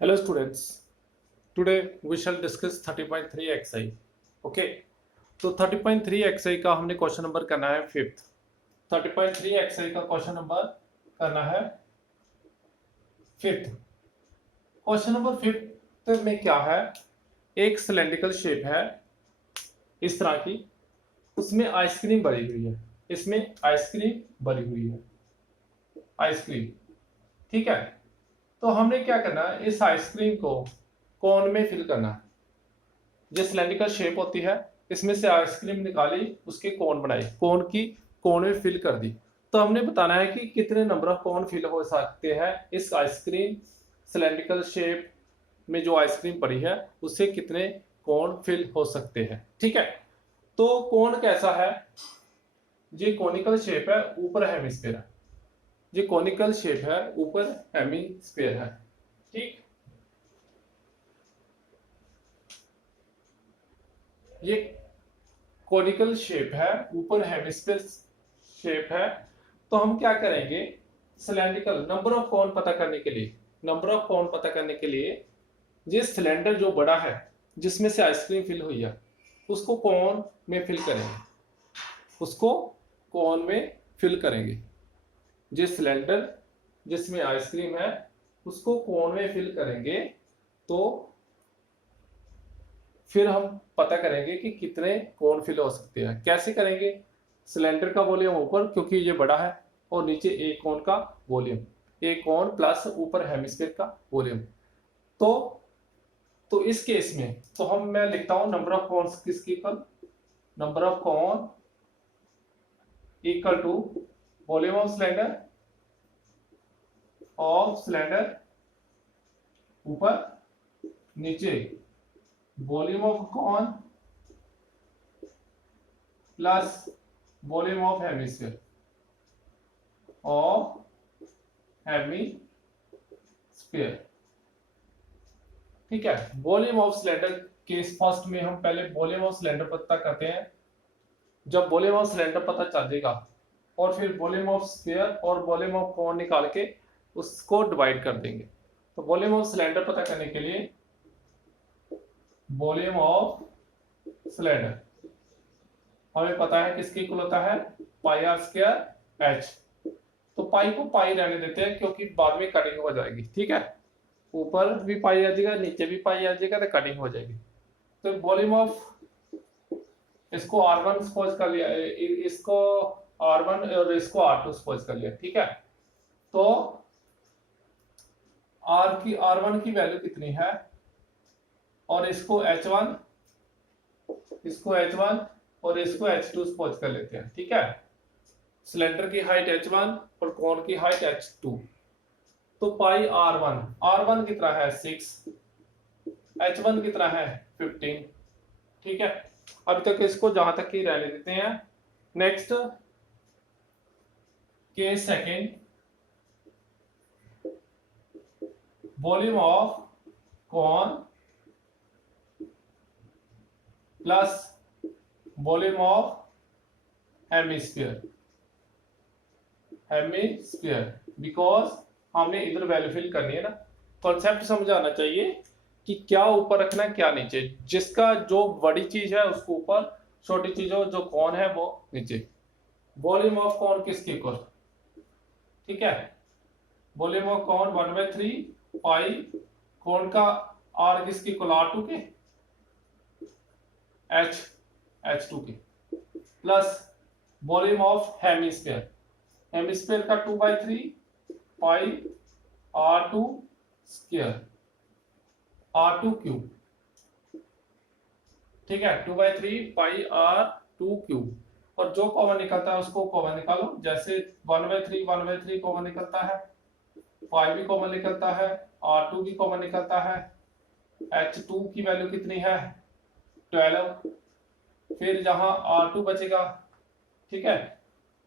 Hello students, today we shall discuss 30.3 XI. Okay, तो 30.3 XI का हमने क्वेश्चन नंबर करना है फिफ्थ। 30.3 XI का क्वेश्चन नंबर करना है फिफ्थ। क्वेश्चन नंबर फिफ्थ में क्या है, एक सिलेंड्रिकल शेप है इस तरह की, उसमें आइसक्रीम भरी हुई है, इसमें आइसक्रीम भरी हुई है, आइसक्रीम। ठीक है, तो हमने क्या करना है, इस आइसक्रीम को कोन में फिल करना है। जो सिलेंड्रिकल शेप होती है, इसमें से आइसक्रीम निकाली, उसके कोन बनाए, कोन की कोन में फिल कर दी। तो हमने बताना है कि कितने नंबर ऑफ कोन फिल हो सकते हैं इस आइसक्रीम सिलेंड्रिकल शेप में। जो आइसक्रीम पड़ी है उससे कितने कोन फिल हो सकते हैं। ठीक है, तो कोन कैसा है, ये कोनिकल शेप है, ऊपर हेमिस्फीयर है। ये कोनिकल शेप है, ऊपर हेमिस्फीयर है। ठीक, ये कोनिकल शेप है, ऊपर हेमिस्फीयर शेप है। तो हम क्या करेंगे, सिलेंड्रिकल नंबर ऑफ कोन पता करने के लिए, नंबर ऑफ कोन पता करने के लिए ये सिलेंडर जो बड़ा है जिसमें से आइसक्रीम फिल हुई है उसको कोन में फिल करेंगे, उसको कोन में फिल करेंगे। ये सिलेंडर जिसमें आइसक्रीम है उसको कोन में फिल करेंगे, तो फिर हम पता करेंगे कि कितने कोन फिल हो सकते हैं। कैसे करेंगे, सिलेंडर का वॉल्यूम ऊपर क्योंकि ये बड़ा है, और नीचे एक कोन का वॉल्यूम, एक कोन प्लस ऊपर हेमिस्फीयर का वॉल्यूम। तो इस केस में तो मैं लिखता हूं नंबर ऑफ कोन्स किसकी equal, number of cone equal to volume of cylinder ऊपर, नीचे volume of cone plus volume of hemisphere ठीक है। Volume of cylinder case first में हम पहले वॉल्यूम ऑफ सिलेंडर पता करते हैं। जब वॉल्यूम ऑफ सिलेंडर पता चल जाएगा और फिर वॉल्यूम ऑफ स्फीयर और वॉल्यूम ऑफ कोन निकाल के उसको डिवाइड कर देंगे। तो वॉल्यूम ऑफ सिलेंडर पता करने के लिए वॉल्यूम ऑफ सिलेंडर हमें पता है किसके इक्वल होता है, पाई आर स्क्वायर एच। तो पाई को पाई रहने देते हैं क्योंकि बाद में कटिंग हो जाएगी। ठीक है, ऊपर भी पाई आ जाएगा, नीचे भी पाई आ जाएगा, तो कटिंग हो जाएगी। तो वॉल्यूम ऑफ, इसको R1 सपोज कर लिया, इसको R1 और इसको R2 सपोज कर लिया। ठीक है, तो R1 की वैल्यू कितनी है, और इसको H1, इसको H1 और इसको H2 सपोज कर लेते हैं। ठीक है, सिलेंडर की हाइट H1 और कोन की हाइट H2। तो पाई R1 कितना है 6, H1 कितना है 15। ठीक है, अभी तक इसको जहां तक ही रहने देते हैं। Next case second, volume of cone plus volume of hemisphere, because हमने इधर वैल्यू फिल करनी है ना। कॉन्सेप्ट समझ आना चाहिए कि क्या ऊपर रखना है क्या नीचे, जिसका जो बड़ी चीज है उसको ऊपर, छोटी चीज हो जो कौन है वो नीचे। वॉल्यूम ऑफ कौन किसके इक्वल, ठीक है, वॉल्यूम ऑफ कौन 1/3 पाई कौन का आर किसके इक्वल, R2 के, H2 के, plus volume of hemisphere, hemisphere का 2/3 पाई R2 स्क्वायर, R2 क्यूब। ठीक है, 2/3 पाई R2 क्यूब। और जो कॉमन निकलता है उसको कॉमन निकालो, जैसे 1/3 कॉमन निकलता है, पाई भी कॉमन निकलता है, R2 भी कॉमन निकलता है, H2 की वैल्यू कितनी है 12। फिर जहां R2 बचेगा, ठीक है,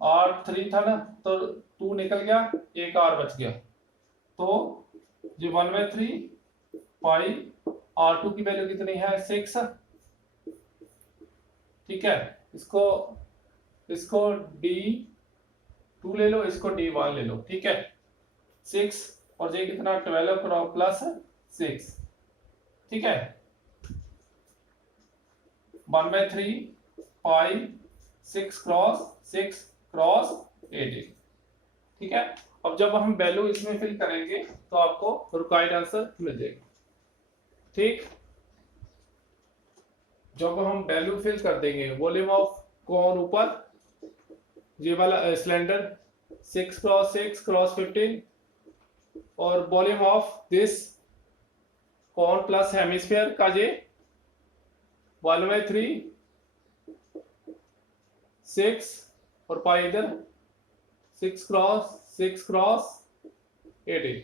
R3 था ना तो 2 निकल गया, एक R बच गया। तो ये 1/3 पाई R2 की वैल्यू कितनी है 6। ठीक है, इसको D2 ले लो, इसको D1 ले लो। ठीक है, 6 और ये कितना 12 क्रॉस प्लस 6, ठीक है। 1/3 पाई 6 क्रॉस 6 क्रॉस 18, ठीक है। अब जब हम वैल्यू इसमें फिल करेंगे तो आपको रिक्वायर्ड आंसर मिल जाएगा, ठीक। जब हम वैल्यू फिल कर देंगे, वॉल्यूम ऑफ कौन ऊपर ये वाला सिलेंडर 6 क्रॉस 6 क्रॉस 15, और वॉल्यूम ऑफ दिस कौन प्लस हेमिस्फीयर का ये 1/3 6 और पाई इधर 6 क्रॉस 18,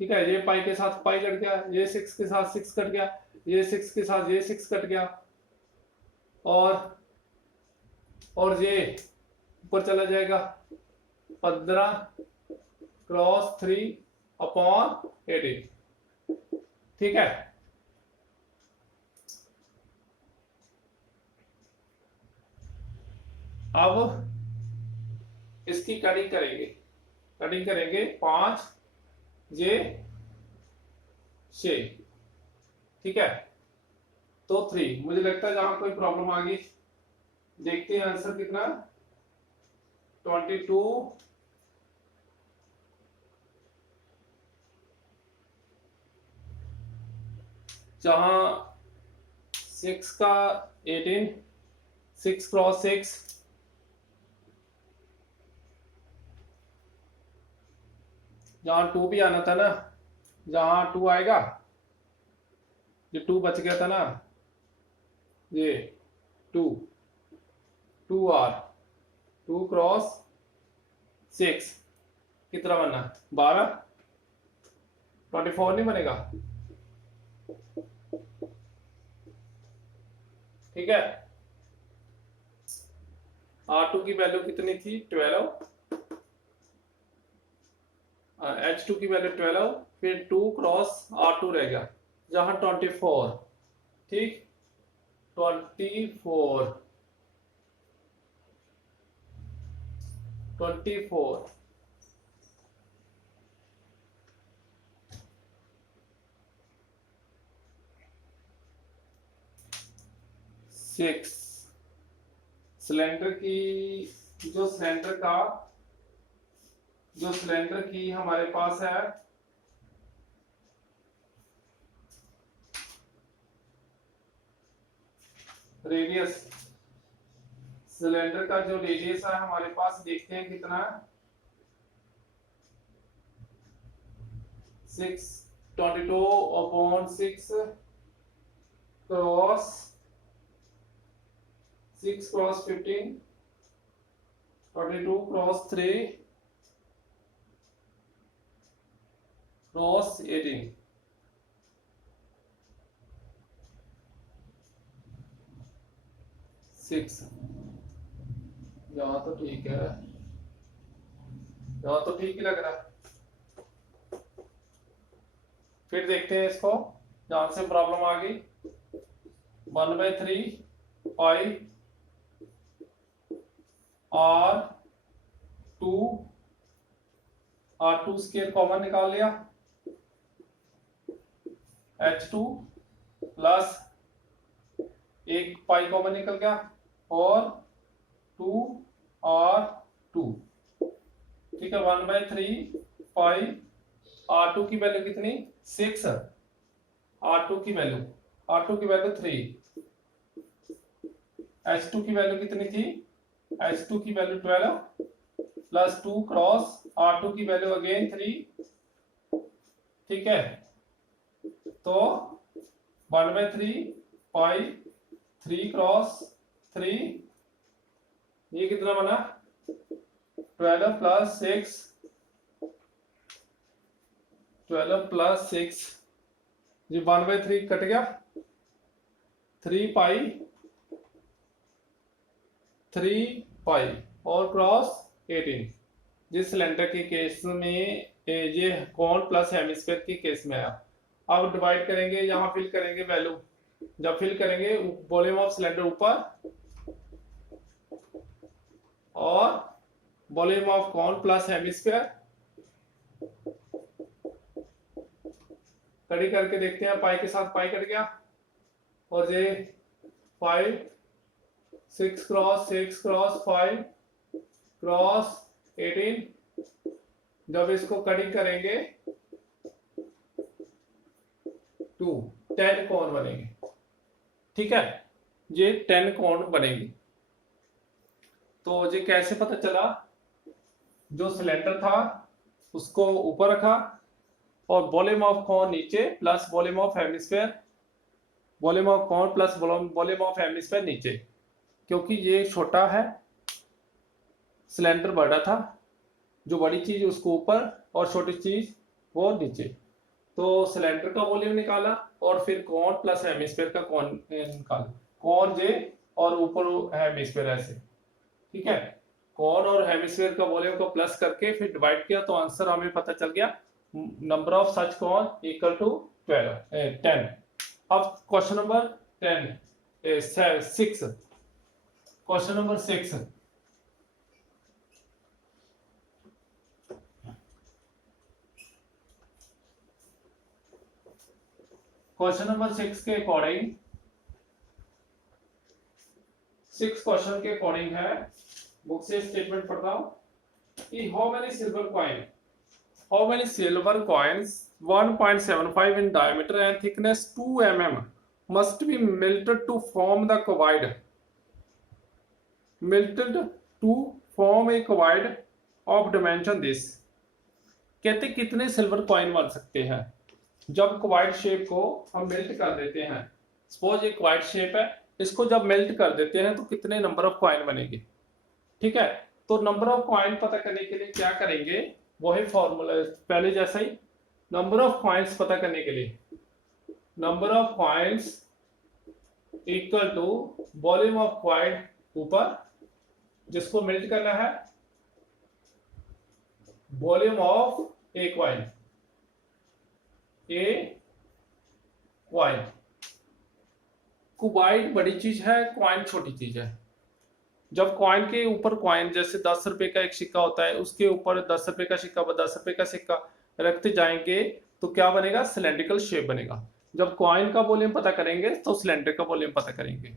ठीक है। ये पाई के साथ पाई कट गया, ये 6 के साथ 6 कट गया, ये 6 के साथ ये 6 कट गया, और ये ऊपर चला जाएगा 15 क्रॉस 3/18, ठीक है। अब इसकी कटिंग करेंगे 5 जे 6, ठीक है। तो 3, मुझे लगता है जहां कोई प्रॉब्लम आ गई, देखते हैं आंसर कितना 22, जहां 6 का 18 6 क्रॉस 6, जहां 2 भी आना था ना, जहां 2 आएगा, ये 2 बच गया था ना, ये 2 आर 2 क्रॉस 6 कितना बनना 12, 24 नहीं बनेगा, ठीक है। R2 की वैल्यू कितनी थी 12, H2 की वैल्यू 12, फिर 2 क्रॉस R2 रह गया जहां 24, ठीक 24 6 सिलेंडर की हमारे पास है रेडियस, सिलेंडर का जो रेडियस है हमारे पास, देखते हैं कितना है 22/6 क्रॉस 6 क्रॉस 15, 22 क्रॉस 3 क्रॉस 18, यहाँ तो ठीक है, यहाँ तो ठीक ही लग रहा है। फिर देखते हैं इसको, जहां से प्रॉब्लम आ गई 1/3 पाई R2 स्केयर कॉमन निकाल लिया, H2 प्लस एक पाई कॉमन निकल गया, और 2R2, ठीक है। 1/3 पाई R2 की वैल्यू कितनी 6, R2 की वैल्यू 3, H2 की वैल्यू कितनी थी, H2 की वैल्यू 12 प्लस 2 क्रॉस R2 की वैल्यू अगेन 3, ठीक है। तो 1/3 पाई 3 क्रॉस 3, ये कितना बना 12 प्लस 6, ये 1/3 कट गया, 3 पाई और क्रॉस 18, जिस सिलेंडर के केस में ये कॉन प्लस हेमिस्फीयर के केस में आया। अब डिवाइड करेंगे, यहाँ फिल करेंगे वैल्यू, जब फिल करेंगे वॉल्यूम ऑफ सिलेंडर ऊपर और volume of cone plus hemisphere कड़ी करके देखते हैं, पाई के साथ पाई कट गया, और ये 5 6 क्रॉस 6 क्रॉस 5 क्रॉस 18, जब इसको कटिंग करेंगे 2 10 कोण बनेंगे। ठीक है, ये 10 कोण बनेंगे। तो ये कैसे पता चला? जो सिलेंडर था उसको ऊपर रखा और वॉल्यूम ऑफ कोण नीचे plus volume of hemisphere, volume of कोण प्लस वॉल्यूम ऑफ हेमिस्फीयर नीचे, क्योंकि ये छोटा है, सिलेंडर बड़ा था, जो बड़ी चीज उसको ऊपर और छोटी चीज वो नीचे। तो सिलेंडर का वॉल्यूम निकाला और फिर कोण प्लस हेमिस्फीयर का कोण निकाला, कोण जे और ऊपर हेमिस्फीयर ऐसे। ठीक है, कोण और हेमिस्फीयर का वॉल्यूम को प्लस करके फिर डिवाइड किया, तो आंसर हमें पता चल गया, नंबर ऑफ सच कोण इक्वल टू 10। अब question number 6, question number 6, question number 6 के अकॉर्डिंग, 6 क्वेश्चन के अकॉर्डिंग है, बुक से स्टेटमेंट पढ़ रहा हूं कि how many silver coins 1.75 in diameter and thickness 2 mm must be melted to form a cubide of dimension this। कहते कितने सिल्वर कॉइन बन सकते हैं जब क्वाइड शेप को हम मेल्ट कर देते हैं। सपोज ये क्वाइड शेप है, इसको जब मेल्ट कर देते हैं तो कितने नंबर ऑफ कॉइन बनेंगे। ठीक है, तो नंबर ऑफ कॉइन पता करने के लिए क्या करेंगे, वही फॉर्मूला पहले जैसा ही, नंबर ऑफ कॉइन्स पता करने के लिए number of coins equal to volume of cuboid ऊपर, जिसको मेल्ट करना है, volume of a coin, cuboid बड़ी चीज है, क्वाइन छोटी चीज है। जब कॉइन के ऊपर कॉइन, जैसे 10 रुपए का एक सिक्का होता है, उसके ऊपर 10 रुपए का सिक्का 10 रुपए का सिक्का रखते जाएंगे तो क्या बनेगा, सिलेंड्रिकल शेप बनेगा। जब कॉइन का वॉल्यूम पता करेंगे तो सिलेंडर का वॉल्यूम पता करेंगे।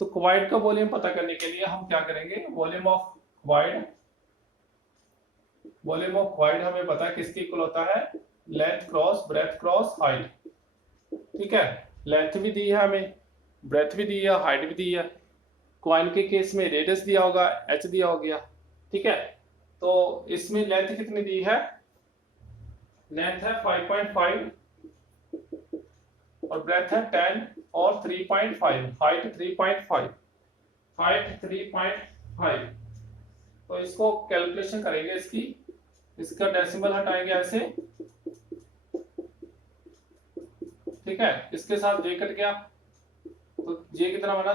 तो क्वाइड का वॉल्यूम पता करने के लिए हम क्या करेंगे, वॉल्यूम ऑफ क्वाइड हमें पता है किसके इक्वल होता है, length cross breadth cross height. ठीक है, लेंथ भी दी है हमें, ब्रेथ भी दी है, हाइट भी दी है। कॉइन के केस में रेडियस दिया होगा, h दिया हो गया। ठीक है, तो इसमें लेंथ कितनी दी है, लेंथ है 5.5 और ब्रेथ है 10 और 3.5, हाइट 3.5। तो इसको कैलकुलेशन करेंगे इसका डेसिमल हटाएंगे ऐसे। ठीक है, इसके साथ जे कट गया तो जे कितना बना,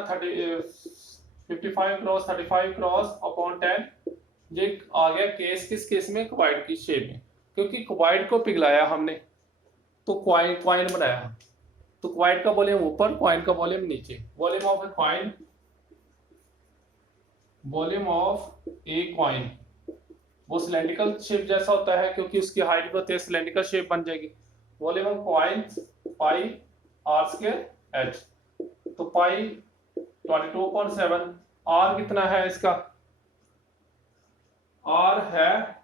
55 क्रॉस 35 क्रॉस अपॉन 10। ये आ गया केस, किस केस में, क्वाइड की शेप में, क्योंकि क्वाइड को पिघलाया हमने तो क्वाइन बनाया। तो क्वाइड का वॉल्यूम ऊपर, क्वाइन का वॉल्यूम नीचे। वॉल्यूम ऑफ ए क्वाइन वो सिलेंड्रिकल शेप जैसा होता है, क्योंकि उसकी हाइट भी होती है, सिलेंड्रिकल शेप बन जाएगी। Volume of coin pi r square h, तो पाई 22.7। आर कितना है इसका, आर है,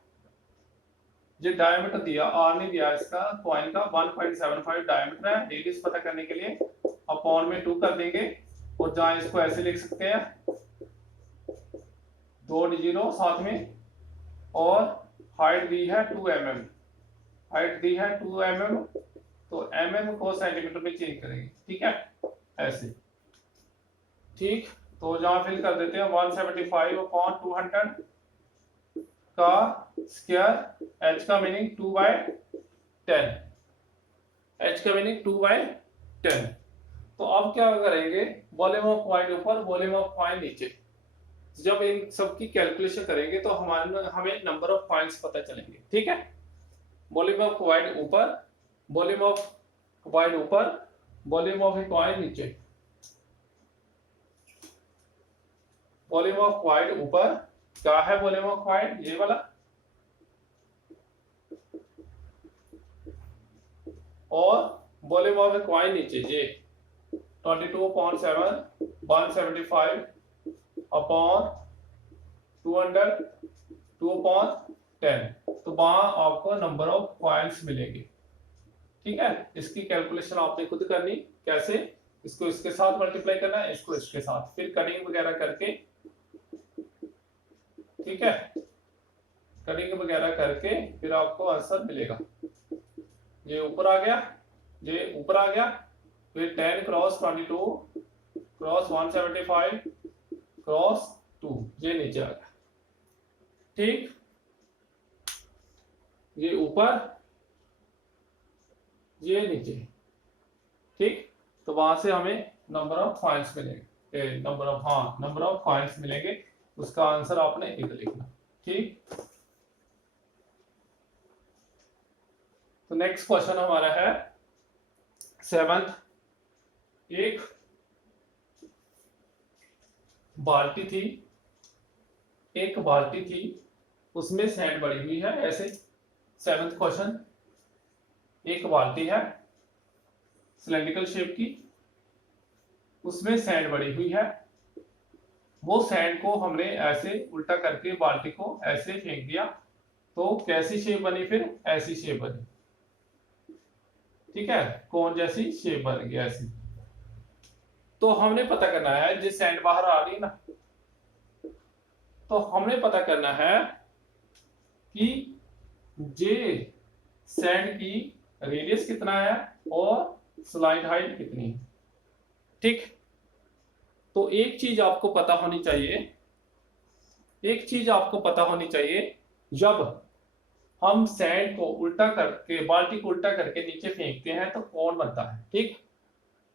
जो डायमीटर दिया, आर नहीं दिया इसका कॉइन का, 1.75 डायमीटर है। रेडियस पता करने के लिए अपॉन में 2 कर देंगे, और जहां इसको ऐसे लिख सकते हैं 2 0 साथ में, और हाइट दी है 2 mm, हाइट दी है 2 mm, तो mm को सेंटीमीटर में चेंज करेंगे। ठीक है, ऐसे। ठीक, तो जहां फिल कर देते हैं 175/200 का स्क्वायर, h का मीनिंग 2/10, h का मीनिंग 2/10। तो अब क्या करेंगे, वॉल्यूम ऑफ क्वाइड ऊपर, वॉल्यूम ऑफ क्वाइन नीचे। जब इन सब की कैलकुलेशन करेंगे तो हमें नंबर ऑफ कॉइन्स पता चलेंगे। ठीक है, वॉल्यूम ऑफ क्वाइड ऊपर, वॉल्यूम ऑफ क्वाइड ऊपर, वॉल्यूम ऑफ क्वाइन नीचे। वॉल्यूम ऑफ क्वाइड ऊपर, क्या है वॉल्यूम ऑफ क्वाइड, ये वाला, और वॉल्यूम ऑफ ए कॉइन नीचे जे 22/7 175 अपॉन 200 2/10, तो वहां आपको नंबर ऑफ कॉइन्स मिलेंगे। ठीक है, इसकी कैलकुलेशन आपने खुद करनी, कैसे, इसको इसके साथ मल्टीप्लाई करना है, इसको इसके साथ, फिर कटिंग वगैरह करके, ठीक है, कटिंग वगैरह करके फिर आपको आंसर मिलेगा। ये ऊपर आ गया, ये ऊपर आ गया, फिर 10 क्रॉस 22 क्रॉस 175 क्रॉस 2, ये नीचे आ गया। ठीक, ये ऊपर, ये नीचे। ठीक, तो वहां से हमें नंबर ऑफ कॉइन्स मिलेंगे, नंबर ऑफ कॉइन्स मिलेंगे, उसका आंसर आपने एक लिखना। ठीक, तो नेक्स्ट क्वेश्चन हमारा है 7th। एक बाल्टी थी, एक बाल्टी थी, उसमें सैंड भरी हुई है, ऐसे 7th क्वेश्चन। एक बाल्टी है सिलेंड्रिकल शेप की, उसमें सैंड भरी हुई है, वो सैंड को हमने ऐसे उल्टा करके बाल्टी को ऐसे फेंक दिया, तो कैसी शेप बनी, फिर ऐसी शेप बनी। ठीक है, कौन जैसी शेप बन गई ऐसी। तो हमने पता करना है, जिस सैंड बाहर आ रही है ना, तो हमने पता करना है कि जे सैंड की रेडियस कितना है और स्लाइड हाइट कितनी है। ठीक, तो एक चीज आपको पता होनी चाहिए, एक चीज आपको पता होनी चाहिए, जब हम सैंड को उल्टा करके, बाल्टी को उल्टा करके नीचे फेंकते हैं तो कौन बनता है। ठीक,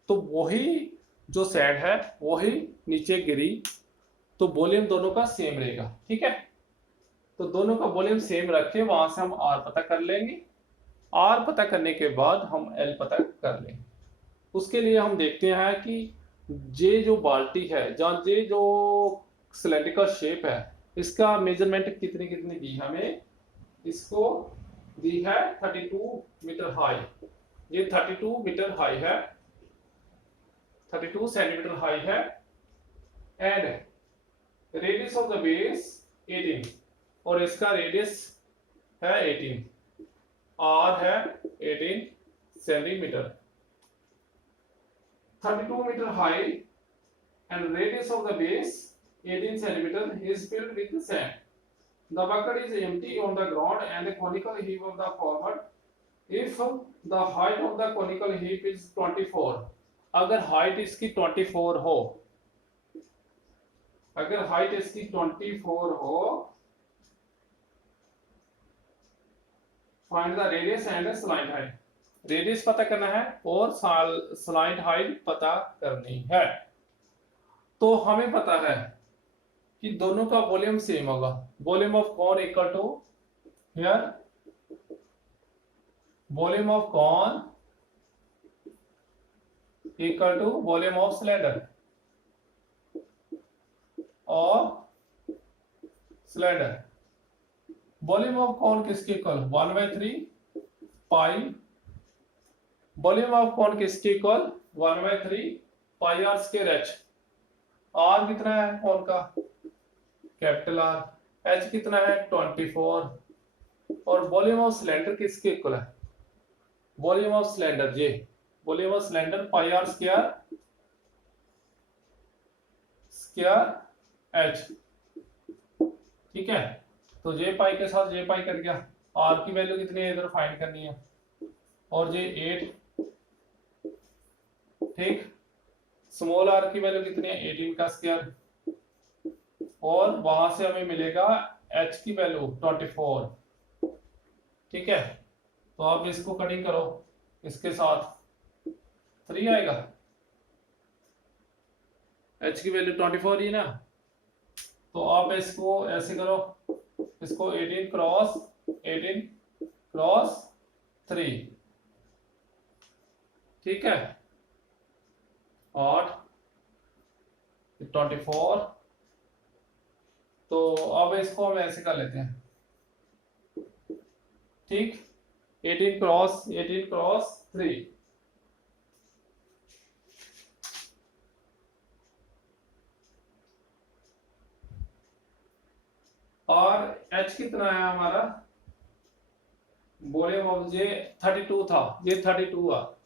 तो वही जो सैंड है वही नीचे गिरी, तो वॉल्यूम दोनों का सेम रहेगा। ठीक है, तो दोनों का वॉल्यूम सेम रखे, वहां से हम आर पता कर लेंगे, आर पता करने के बाद हम एल पता कर लेंगे। उसके लिए हम देखते हैं कि जे जो बाल्टी है, जहाँ जे जो सिलेंड्रिकल शेप है, इसका मेजरमेंट कितनी कितनी दी हमें, इसको दी है 32 मीटर हाई, ये 32 मीटर हाई है, 32 सेंटीमीटर हाई है, and radius of the base 18, और इसका रेडियस है 18, आर है 18 centimetre. 32 meter high and radius of the base 18 centimeter is filled with sand. The bucket is empty on the ground and the conical heap of the forward. If the height of the conical heap is 24, अगर height इसकी 24 हो, अगर height इसकी 24 हो, find the radius and slant height. Radius पता करना है और स्लाइड हाइट पता करनी है। तो हमें पता है कि दोनों का वॉल्यूम सेम होगा, volume of cone equal to, here volume of cone equal to volume of cylinder, और सिलेंडर वॉल्यूम ऑफ कॉन किसके equal, 1/3 pi, volume of cone किसके equal, 1/3 pi r square h. R कितना है cone का, capital R, H कितना है 24, और volume of cylinder किसके इक्वल है, वॉल्यूम ऑफ सिलेंडर जे, volume of cylinder pi r square h. ठीक है, तो जे पाई के साथ जे पाई कट गया, आर की वैल्यू कितनी है इधर फाइंड करनी है, और जे 8। ठीक, स्मॉल आर की वैल्यू कितनी है 18 का स्क्वायर, और वहां से हमें मिलेगा एच की वैल्यू 24। ठीक है, तो आप इसको कटिंग करो, इसके साथ 3 आएगा, एच की वैल्यू 24 ही ना, तो आप इसको ऐसे करो, इसको 18 क्रॉस 3। ठीक है, 8 24, तो अब इसको हम ऐसे कर लेते हैं। ठीक, 18 क्रॉस 3, और एच कितना है हमारा, वॉल्यूम ऑफ ये 32 था, ये 32 हुआ,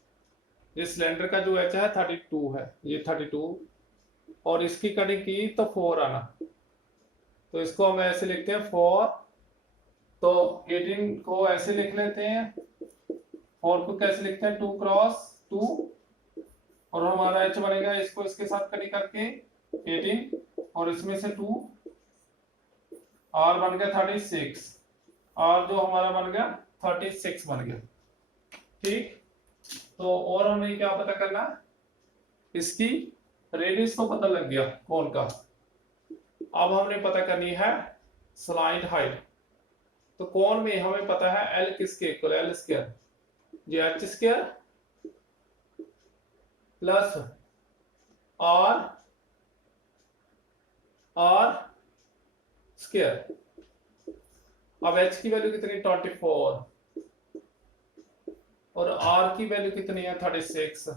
ये सिलेंडर का जो एच है 32 है, ये 32, और इसकी कटिंग की तो 4 आना, तो इसको हम ऐसे लिखते हैं 4, तो 18 को ऐसे लिख लेते हैं, 4 को कैसे लिखते हैं 2 क्रॉस 2, और हमारा एच बनेगा, इसको इसके साथ कटिंग करके 18 और इसमें से 2, आर बन गया 36, आर जो हमारा बन गया 36 बन गया। ठीक, तो और हमें क्या पता करना, इसकी रेडियस तो पता लग गया कौन का, अब हमने पता करनी है स्लाइड हाइट। तो कौन में हमें पता है एल किसके इक्वल, एल स्क्वायर, ये h square plus r square. अब एच की वैल्यू कितनी 24 और आर की वैल्यू कितनी है 36,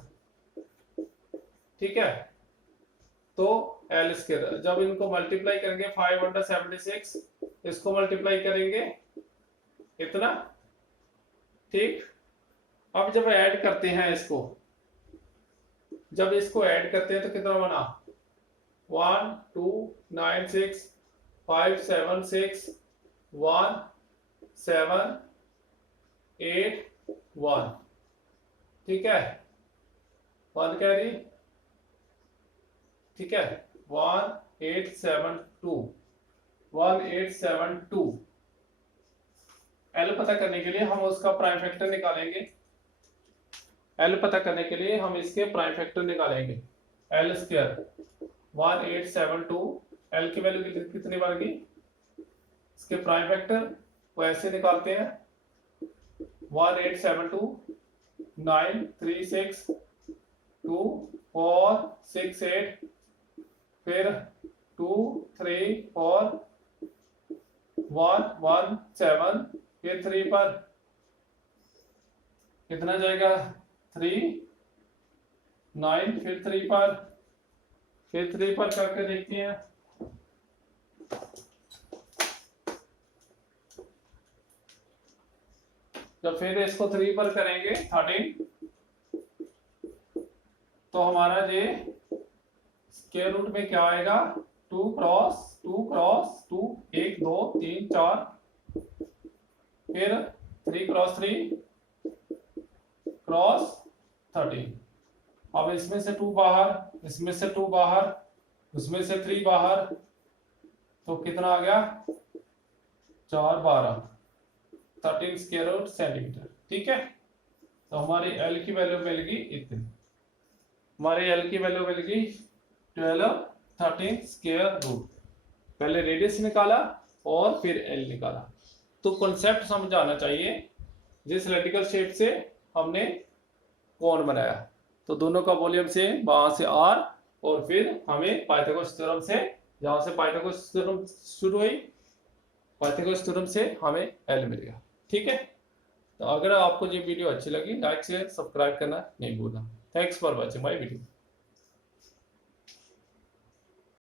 ठीक है। तो एल स्क्वायर, जब इनको मल्टीप्लाई करेंगे 5/76, इसको मल्टीप्लाई करेंगे इतना, ठीक। अब जब ऐड करते हैं इसको, जब इसको ऐड करते हैं तो कितना बना 1 2 9 6 5 7 6 1 7 8 1, ठीक है, 1 कैरी, ठीक है, 1872, 1872। एल पता करने के लिए हम उसका प्राइम फैक्टर निकालेंगे, एल पता करने के लिए हम इसके प्राइम फैक्टर निकालेंगे, एल स्क्वायर 1872, एल की वैल्यू कितनी बन गई, इसके प्राइम फैक्टर वो ऐसे निकालते हैं 1872 9 3 6 2 4 6 8, फिर 2 3 4 1 1 7, फिर 3 पर कितना जाएगा 3 9, फिर 3 पर, फिर 3 पर करके देखते हैं, जब फिर इसको 3 पर करेंगे 13, तो हमारा ये स्क्वायर रूट में क्या आएगा 2 क्रॉस 2 क्रॉस 2, 1 2 3 4, फिर 3 क्रॉस 3 क्रॉस 13। अब इसमें से 2 बाहर, इसमें से 2 बाहर, उसमें से 3 बाहर, तो कितना आ गया 4 12, 13 स्क्वायर रूट सेंटीमीटर, ठीक है। तो हमारी एल की वैल्यू मिल गई इतनी, हमारी एल की वैल्यू मिल गई 12 13 स्क्वायर रूट। पहले रेडियस निकाला और फिर एल निकाला। तो कॉन्सेप्ट समझ आना चाहिए, जिस सिलेंड्रिकल शेप से हमने कोन बनाया, तो दोनों का वॉल्यूम से वहां से आर, और फिर हमें पाइथागोरस थ्योरम से, जहां से पाइथागोरस थ्योरम शुरू हुई, पाइथागोरस थ्योरम से हमें एल मिल गया, ठीक है। तो अगर आपको ये वीडियो अच्छी लगी, लाइक शेयर सब्सक्राइब करना नहीं भूलना। Thanks for watching my video.